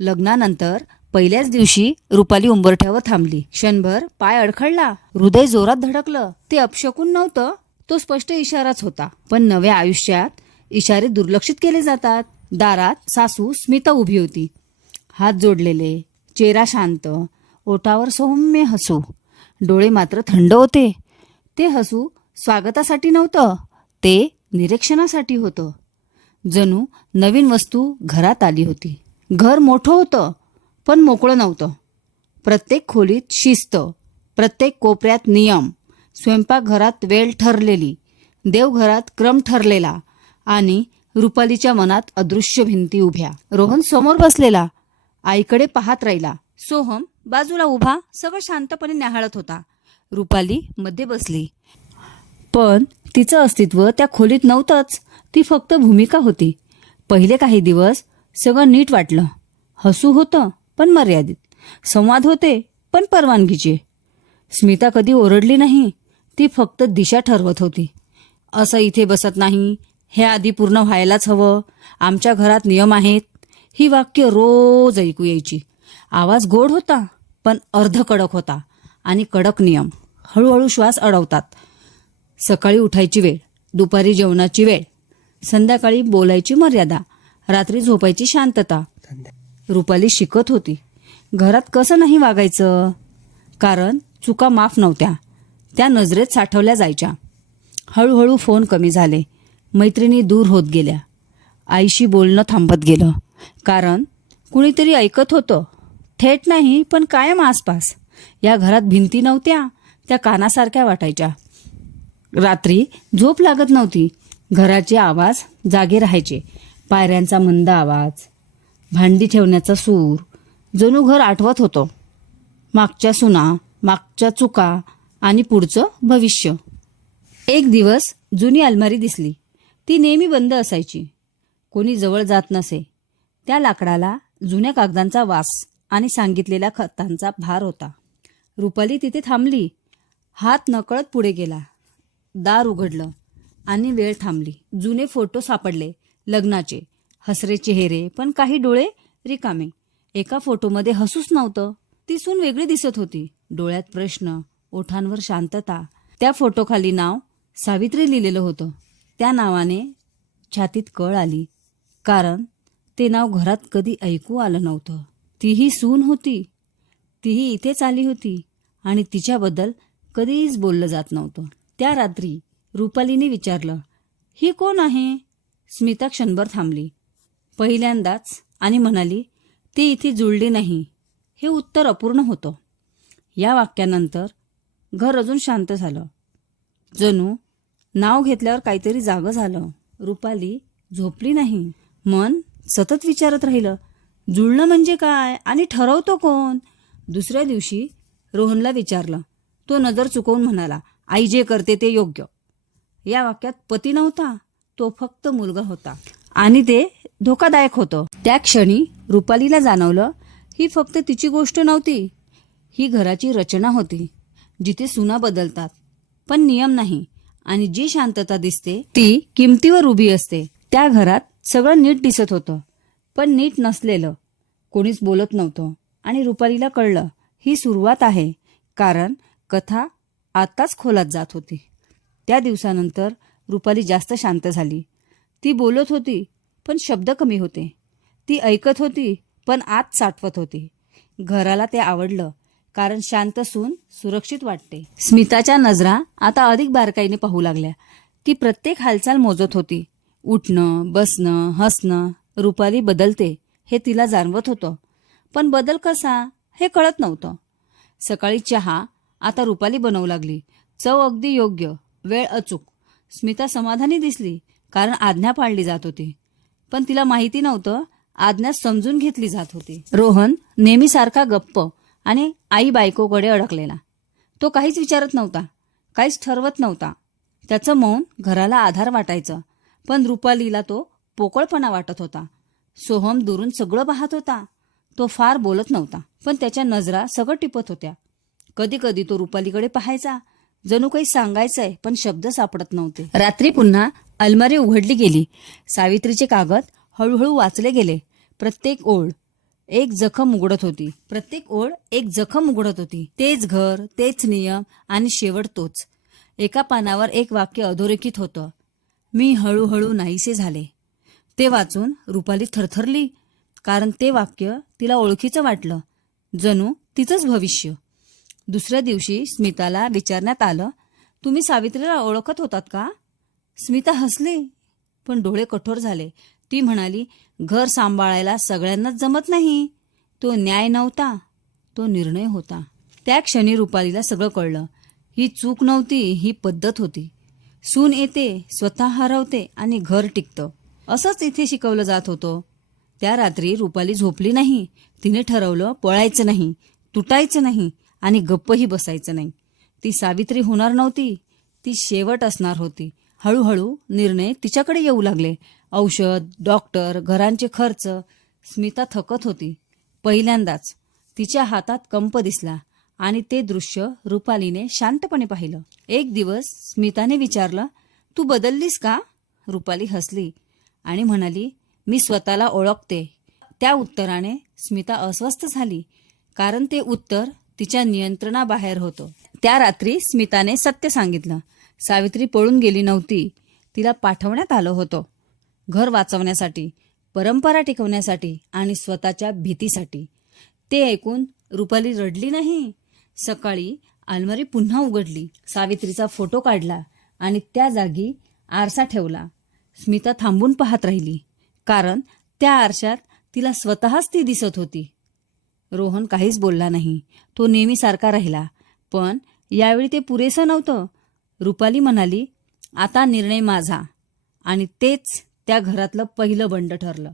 लग्नानंतर पहिल्याच दिवशी रुपाली उंबरठ्यावर थांबली. क्षणभर पाय अडखळला. हृदय जोरात धडकलं. ते अपशकून नव्हतं. तो स्पष्ट इशाराच होता. पण नव्या आयुष्यात इशारे दुर्लक्षित केले जातात. दारात सासू स्मिता उभी होती. हात जोडलेले चेहरा शांत ओठावर सौम्य हसू. डोळे मात्र थंड होते. ते हसू स्वागतासाठी नव्हतं. ते निरीक्षणासाठी होतं. जणू नवीन वस्तू घरात आली होती. घर मोठं होतं पण मोकळं नव्हतं. प्रत्येक खोलीत शिस्त प्रत्येक कोपऱ्यात नियम स्वयंपाकघरात वेळ ठरलेली देवघरात क्रम ठरलेला आणि रुपालीच्या मनात अदृश्य भिंती उभ्या. रोहन समोर बसलेला आईकडे पाहत राहिला. सोहम बाजूला उभा सगळं शांतपणे न्याहाळत होता. रुपाली मध्ये बसली. पण तिचं अस्तित्व त्या खोलीत नव्हतंच ती फक्त भूमिका होती. पहिले काही दिवस सगळं नीट वाटलं. हसू होतं पण मर्यादित. संवाद होते पण परवानगीचे. स्मिता कधी ओरडली नाही ती फक्त दिशा ठरवत होती. असं इथे बसत नाही हे आधी पूर्ण व्हायलाच हवं. आमच्या घरात नियम आहेत. ही वाक्य रोज ऐकू यायची. आवाज गोड होता पण अर्ध कडक होता आणि कडक नियम. हळूहळू श्वास अडवतात. सकाळी उठायची वेळ दुपारी जेवणाची वेळ. संध्याकाळी बोलायची मर्यादा. रात्री झोपायची शांतता. रुपाली शिकत होती. घरात कसं नाही वागायचं? कारण चुका माफ नव्हत्या. त्या नजरेत साठवल्या जायच्या. हळूहळू फोन कमी झाले. मैत्रिणी दूर होत गेल्या. आईशी बोलणं थांबत गेलं. कारण कुणीतरी ऐकत होतं. थेट नाही पण कायम आसपास. या घरात भिंती नव्हत्या. त्या कानासारख्या वाटायच्या. रात्री झोप लागत नव्हती. घराचे आवाज जागे राहायचे. पायऱ्यांचा मंद आवाज भांडी ठेवण्याचा सूर जणू घर आठवत होतं. मागच्या सुना मागच्या चुका आणि पुढचं भविष्य. एक दिवस जुनी अलमारी दिसली. ती नेहमी बंद असायची. कोणी जवळ जात नसे. त्या लाकडाला जुन्या कागदांचा वास आणि सांगितलेल्या खतांचा भार होता. रुपाली तिथे थांबली. हात नकळत पुढे गेला. दार उघडलं आणि वेळ थांबली. जुने फोटो सापडले. लग्नाचे हसरे चेहरे पण काही डोळे रिकामे. एका फोटोमध्ये हसूच नव्हतं. ती सून वेगळी दिसत होती. डोळ्यात प्रश्न ओठांवर शांतता. त्या फोटोखाली नाव सावित्री लिहिलेलं होतं. त्या नावाने छातीत कळ आली. कारण ते नाव घरात कधी ऐकू आलं नव्हतं. तीही सून होती. तीही इथेच आली होती. आणि तिच्याबद्दल कधीच बोललं जात नव्हतं. त्या रात्री रुपालीने विचारलं ही कोण आहे? स्मिता क्षणभर थांबली. पहिल्यांदाच आणि म्हणाली ती इथे जुळली नाही. हे उत्तर अपूर्ण होतं. या वाक्यानंतर घर अजून शांत झालं. जणू नाव घेतल्यावर काहीतरी जागं झालं. रुपाली झोपली नाही. मन सतत विचारत राहिलं जुळणं म्हणजे काय आणि ठरवतो कोण? दुसऱ्या दिवशी रोहनला विचारलं. तो नजर चुकवून म्हणाला आई जे करते ते योग्य. या वाक्यात पती नव्हता. तो फक्त मुलगा होता. आणि ते धोकादायक होतं. त्या क्षणी रुपालीला जाणवलं ही फक्त तिची गोष्ट नव्हती. ही घराची रचना होती जिथे सुना बदलतात. पण नियम नाही. आणि जी शांतता दिसते ती किमतीवर उभी असते. त्या घरात सगळं नीट दिसत होतं. पण नीट नसलेलं. कोणीच बोलत नव्हतं. आणि रुपालीला कळलं ही सुरुवात आहे. कारण कथा आताच खोलात जात होती. त्या दिवसानंतर रुपाली जास्त शांत झाली. ती बोलत होती पण शब्द कमी होते. ती ऐकत होती पण आत साठवत होती. घराला ते आवडलं कारण शांत सून सुरक्षित वाटते. स्मिताच्या नजरा आता अधिक बारकाईने पाहू लागल्या. ती प्रत्येक हालचाल मोजत होती. उठणं बसणं हसणं रुपाली बदलते हे तिला जाणवत होतं. पण बदल कसा हे कळत नव्हतं. सकाळी चहा आता रुपाली बनवू लागली. चव अगदी योग्य वेळ अचूक. स्मिता समाधानी दिसली कारण आज्ञा पाळली जात होती. पण तिला माहिती नव्हतं आज्ञा समजून घेतली जात होती. रोहन नेहमीसारखा गप्प आणि आई बायकोकडे अडकलेला. तो काहीच विचारत नव्हता काहीच ठरवत नव्हता. त्याचं मौन घराला आधार वाटायचं पण रुपालीला तो पोकळपणा वाटत होता. सोहम दुरून सगळं पाहत होता. तो फार बोलत नव्हता पण त्याच्या नजरा सगळं टिपत होत्या. कधी कधी तो रुपालीकडे पाहायचा जणू काही सांगायचंय पण शब्द सापडत नव्हते. रात्री पुन्हा अलमारी उघडली गेली. सावित्रीचे कागद हळूहळू वाचले गेले. प्रत्येक ओळ एक जखम उघडत होती. प्रत्येक ओळ एक जखम उघडत होती. तेच घर तेच नियम आणि शेवट तोच. एका पानावर एक वाक्य अधोरेखित होतं. मी हळूहळू नाहीसे झाले. ते वाचून रुपाली थरथरली कारण ते वाक्य तिला ओळखीचं वाटलं. जणू तिचंच भविष्य. दुसऱ्या दिवशी स्मिताला विचारण्यात आलं तुम्ही सावित्रीला ओळखत होतात का? स्मिता हसली पण डोळे कठोर झाले. ती म्हणाली घर सांभाळायला सगळ्यांनाच जमत नाही. तो न्याय नव्हता तो निर्णय होता. त्या क्षणी रुपालीला सगळं कळलं. ही चूक नव्हती ही पद्धत होती. सून येते स्वतः हरवते आणि घर टिकतं. असंच इथे शिकवलं जात होतं. त्या रात्री रुपाली झोपली नाही. तिने ठरवलं पळायचं नाही तुटायचं नाही. आणि गप्पही बसायचं नाही. ती सावित्री होणार नव्हती. ती शेवट असणार होती. हळूहळू निर्णय तिच्याकडे येऊ लागले. औषध डॉक्टर घरांचे खर्च स्मिता थकत होती. पहिल्यांदाच तिच्या हातात कंप दिसला आणि ते दृश्य रुपालीने शांतपणे पाहिलं. एक दिवस स्मिताने विचारलं तू बदललीस का? रुपाली हसली आणि म्हणाली मी स्वतःला ओळखते. त्या उत्तराने स्मिता अस्वस्थ झाली कारण ते उत्तर तिच्या नियंत्रणाबाहेर होतं. त्या रात्री स्मिताने सत्य सांगितलं. सावित्री पळून गेली नव्हती. तिला पाठवण्यात आलं होतं. घर वाचवण्यासाठी परंपरा टिकवण्यासाठी आणि स्वतःच्या भीतीसाठी. ते ऐकून रुपाली रडली नाही. सकाळी अलमारी पुन्हा उघडली. सावित्रीचा फोटो काढला आणि त्या जागी आरसा ठेवला. स्मिता थांबून पाहत राहिली. कारण त्या आरशात तिला स्वतःच ती दिसत होती. रोहन काहीच बोलला नाही. तो नेहमीसारखा राहिला. पण यावेळी ते पुरेसं नव्हतं. रुपाली म्हणाली आता निर्णय माझा. आणि तेच त्या घरातलं पहिलं बंड ठरलं.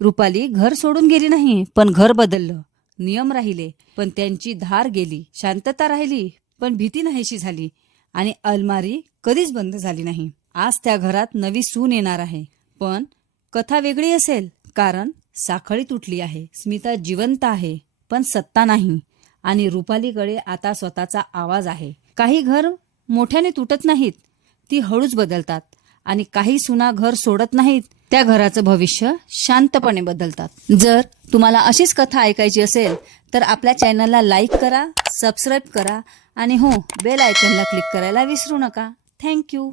रुपाली घर सोडून गेली नाही पण घर बदललं. नियम राहिले पण त्यांची धार गेली. शांतता राहिली पण भीती नाहीशी झाली. आणि अलमारी कधीच बंद झाली नाही. आज त्या घरात नवी सून येणार आहे. पण कथा वेगळी असेल कारण साखळी तुटली आहे. स्मिता जिवंत आहे. पण सत्ता नाही. आणि रुपालीकडे आता स्वतःचा आवाज आहे. काही घर मोठ्याने तुटत नाहीत. ती हळूच बदलतात. आणि काही सुना घर सोडत नाहीत. त्या घराचं भविष्य शांतपणे बदलतात. जर तुम्हाला अशीच कथा ऐकायची असेल तर आपल्या चॅनलला लाईक करा सबस्क्राईब करा आणि हो बेल आयकनला क्लिक करायला विसरू नका. थँक्यू.